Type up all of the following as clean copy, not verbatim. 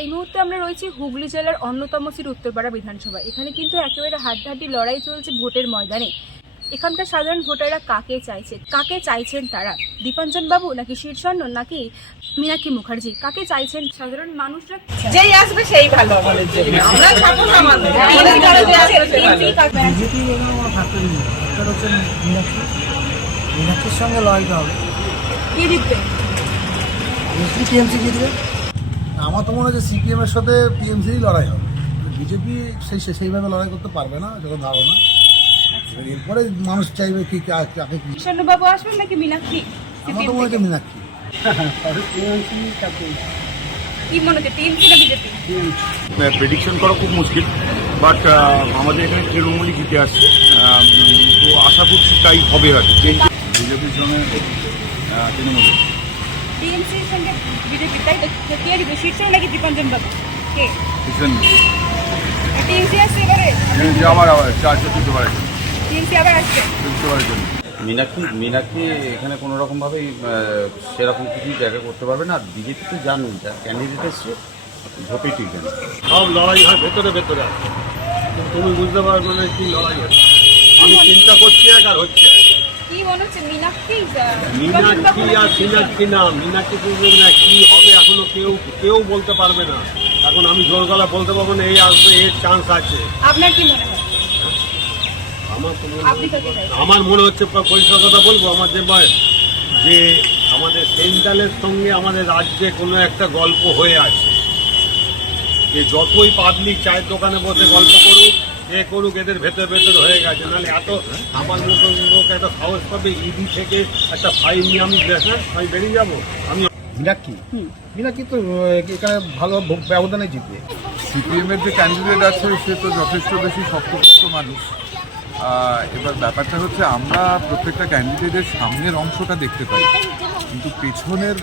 এই মুহূর্তে আমরা রয়েছি হুগলি জেলার অন্যতম সিট উত্তরপাড়া বিধানসভা। এখানে কিন্তু একেবারে হাড্ডাহাড্ডি লড়াই চলছে ভোটের ময়দানে। এখানকার সাধারণ ভোটাররা কাকে চাইছেন তারা? দীপাঞ্জন বাবু নাকি শীর্ষণ্য নাকি মীনাক্ষী মুখার্জি? কাকে চাইছেন সাধারণ মানুষরা? যেই আসবে সেই ভালো আমাদের জন্য। আমরা ছাপো আমাদের মীনাক্ষীর সঙ্গে লড়াইটা হবে। কি জিতবে? টিএমসি জিতবে। আমার তো মনে হয় যে সিপিএমের সাথে টিএমসিরই লড়াই হবে। বিজেপি সেইভাবে লড়াই করতে পারবে না, যত ধারণা। এরপরে মানুষ চাইবে কি কাকে কি। শীর্ষণ্য বাবু আসবেন নাকি মীনাক্ষী? আমার তো মনে হয় মীনাক্ষী। কি মনে হচ্ছে, টিএমসি না বিজেপি? প্রেডিকশন করা খুব মুশকিল, বাট আমাদের এখানে তৃণমূলই জিতে আসছে, তো আশা করছি তাই হবে হয়তো। বিজেপির সঙ্গে তৃণমূল, টিএমসির সঙ্গে বিজেপি, তাই তো? কে জিতবে, শীর্ষণ নাকি দীপাঞ্জন বাবু? কে? টিএমসি আসছে এবারে? আমার আবার 4-4 টিএমসি আবার আসছে। জন্য মীনাক্ষী এখানে কোনো রকমভাবেই সেরকম কিছু জায়গা করতে পারবে না। আর বিজেপি তো জানুন, যা ক্যান্ডিডেট এসছে ভোটে টিকবে না। সব লড়াই হয় ভেতরে ভেতরে, তুমি বুঝতে পারবে না কি লড়াই হচ্ছে। আমি চিন্তা করছি আর হচ্ছে কি মনে হচ্ছে, মীনাক্ষী মীনাক্ষী আর মীনাক্ষী না, মীনাক্ষী না কি হবে এখনো কেউ বলতে পারবে না। এখন আমি জোর গলা বলতে পারবো না এই আসবে, এর চান্স আছে। আপনার কি মনে হয়? আমার মনে হচ্ছে পরিষ্কার কথা বলবো, আমার যে বয়স যে আমাদের সেন্ট্রালের সঙ্গে আমাদের রাজ্যে কোনো একটা গল্প হয়ে আছে, যে যতই পাবলিক চায়ের দোকানে বসে গল্প করুক, এ করুক, এদের ভেতর ভেতর হয়ে গেছে। নাহলে এত আমার মতো লোক একটা সাহস পাবে ইডি থেকে একটা ফাইল নিয়ে আমি বেরিয়ে যাবো। আমি মীনাক্ষী তো এখানে ভালো ব্যবধানে জিতবে। সিপিএমের যে ক্যান্ডিডেট আছে সে তো যথেষ্ট বেশি শক্তপোক্ত মানুষ। এবার ব্যাপারটা হচ্ছে আমরা প্রত্যেকটা ক্যান্ডিডেটের সামনের অংশটা দেখতে পাই, কিন্তু পেছনের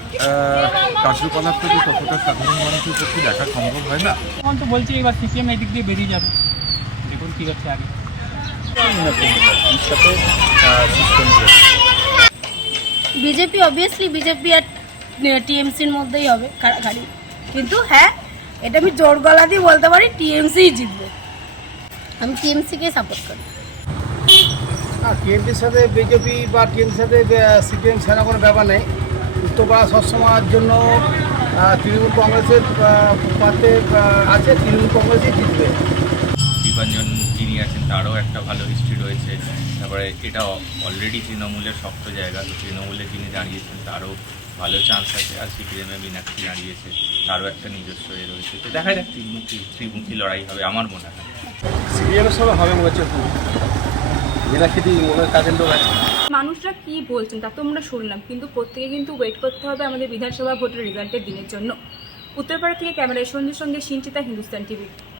কার্যকলাপটা যে কতটা সাধারণ মানুষের পক্ষে দেখা সম্ভব হয় না। এখন তো বলছি এবার সিপিএম এই দিক দিয়ে বেরিয়ে যাবে, দেখুন কী হচ্ছে আগে। বিজেপি অবভিয়াসলি বিজেপি আর টিএমসির মধ্যেই হবে কাড়াকাড়ি, কিন্তু হ্যাঁ এটা আমি জোর গলা দিয়ে বলতে পারি টিএমসিই জিতবে। আমি টিএমসিকে সাপোর্ট করি। টিএমপির সাথে বিজেপি বা টিএমপির সাথে সিপিএম সেনা কোনো ব্যাপার নেই। উত্তরপাড়া সবসময়ের জন্য তৃণমূল কংগ্রেসের পাতে আছে, তৃণমূল কংগ্রেসই জিতবে। দীপাঞ্জন যিনি আছেন তারও একটা ভালো হিস্ট্রি রয়েছে। তারপরে এটা অলরেডি তৃণমূলের শক্ত জায়গা, তো তৃণমূলে যিনি দাঁড়িয়েছেন তারও ভালো চান্স আছে। আর সিপিএমে মীনাক্ষী দাঁড়িয়েছে, তারও একটা নিজস্ব রয়েছে। তো দেখা যাক, ত্রিমুখী লড়াই হবে আমার মনে হয়। সিপিএমের সঙ্গে হবে মনে হচ্ছে, মীনাক্ষী মনে হয় কাজের লোক আছে। মানুষরা কি বলছেন তা তো আমরা শুনলাম, কিন্তু প্রত্যেকে কিন্তু ওয়েট করতে হবে আমাদের বিধানসভা ভোটের রেজাল্টের দিনের জন্য। উত্তরপাড়া থেকে ক্যামেরায় সন্ধ্যের সঙ্গে সিনচিতা, হিন্দুস্তান টিভি।